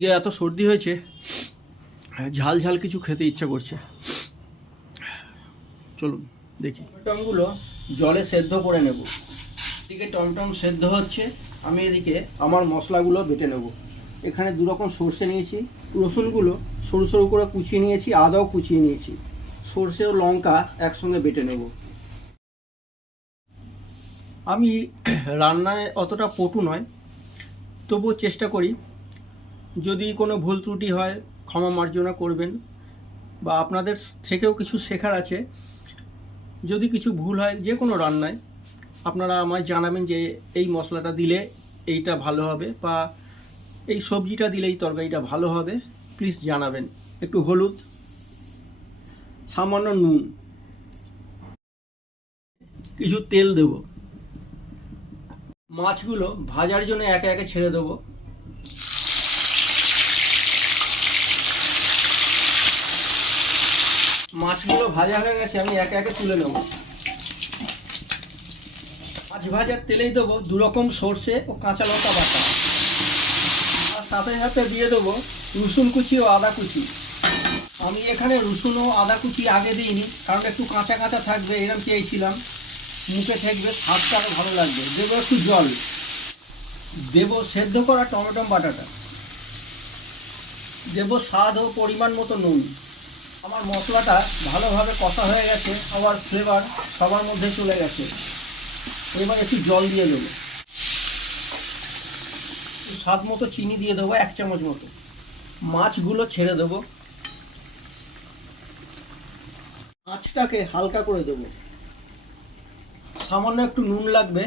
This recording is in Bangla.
যে এত সর্দি হয়েছে, ঝাল ঝাল কিছু খেতে ইচ্ছা করছে। চলুন, দেখি। টমটমগুলো জলে সেদ্ধ করে নেব। এদিকে টমটম সেদ্ধ হচ্ছে, আমি এদিকে আমার মশলাগুলো বেটে নেব। এখানে দু রকম সর্ষে নিয়েছি, রসুনগুলো সরু সরু করে কুচিয়ে নিয়েছি, আদাও কুচিয়ে নিয়েছি। সর্ষে ও লঙ্কা একসঙ্গে বেটে নেব। আমি রান্নায় অতটা পটু নয়, তবুও চেষ্টা করি যদি কোনো ভুল ত্রুটি হয়, ক্ষমা মার্জনা করবেন বা আপনাদের থেকেও কিছু শেখার আছে, যদি কিছু ভুল হয় যে কোনো রান্নায়, আপনারা আমায় জানাবেন যে এই মশলাটা দিলে এইটা ভালো হবে বা এই সবজিটা দিলে এই তরকারিটা ভালো হবে, প্লিজ জানাবেন। একটু হলুদ, সামান্য নুন, কিছু তেল দেব। মাছগুলো ভাজার জন্য একে একে ছেড়ে দেবো। মাছগুলো ভাজা হয়ে গেছে, আমি একে একে তুলে নেব। মাছ ভাজার তেলেই দেবো দু রকম সর্ষে ও কাঁচা লঙ্কা বাটা। আর সাথে সাথে দিয়ে দেবো রসুন কুচি ও আদা কুচি। আমি এখানে রসুন ও আদা কুচি আগে দিইনি, কারণ একটু কাঁচা কাঁচা থাকবে এরকম চেয়েছিলাম। মুখে ঠেকবে, স্বাদটা আরও ভালো লাগবে। দেবো একটু জল। দেবো সেদ্ধ করা টমেটো বাটাটা। দেবো স্বাদ ও পরিমাণ মতো নুন। আমার মশলাটা ভালোভাবে কষা হয়ে গেছে, আবার ফ্লেভার সবার মধ্যে চলে গেছে। এবার একটু জল দিয়ে দেবো। স্বাদ মতো চিনি দিয়ে দেবো, এক চামচ মতো। মাছগুলো ছেড়ে দেবো। মাছটাকে হালকা করে দেবো। সামান্য একটু নুন লাগবে।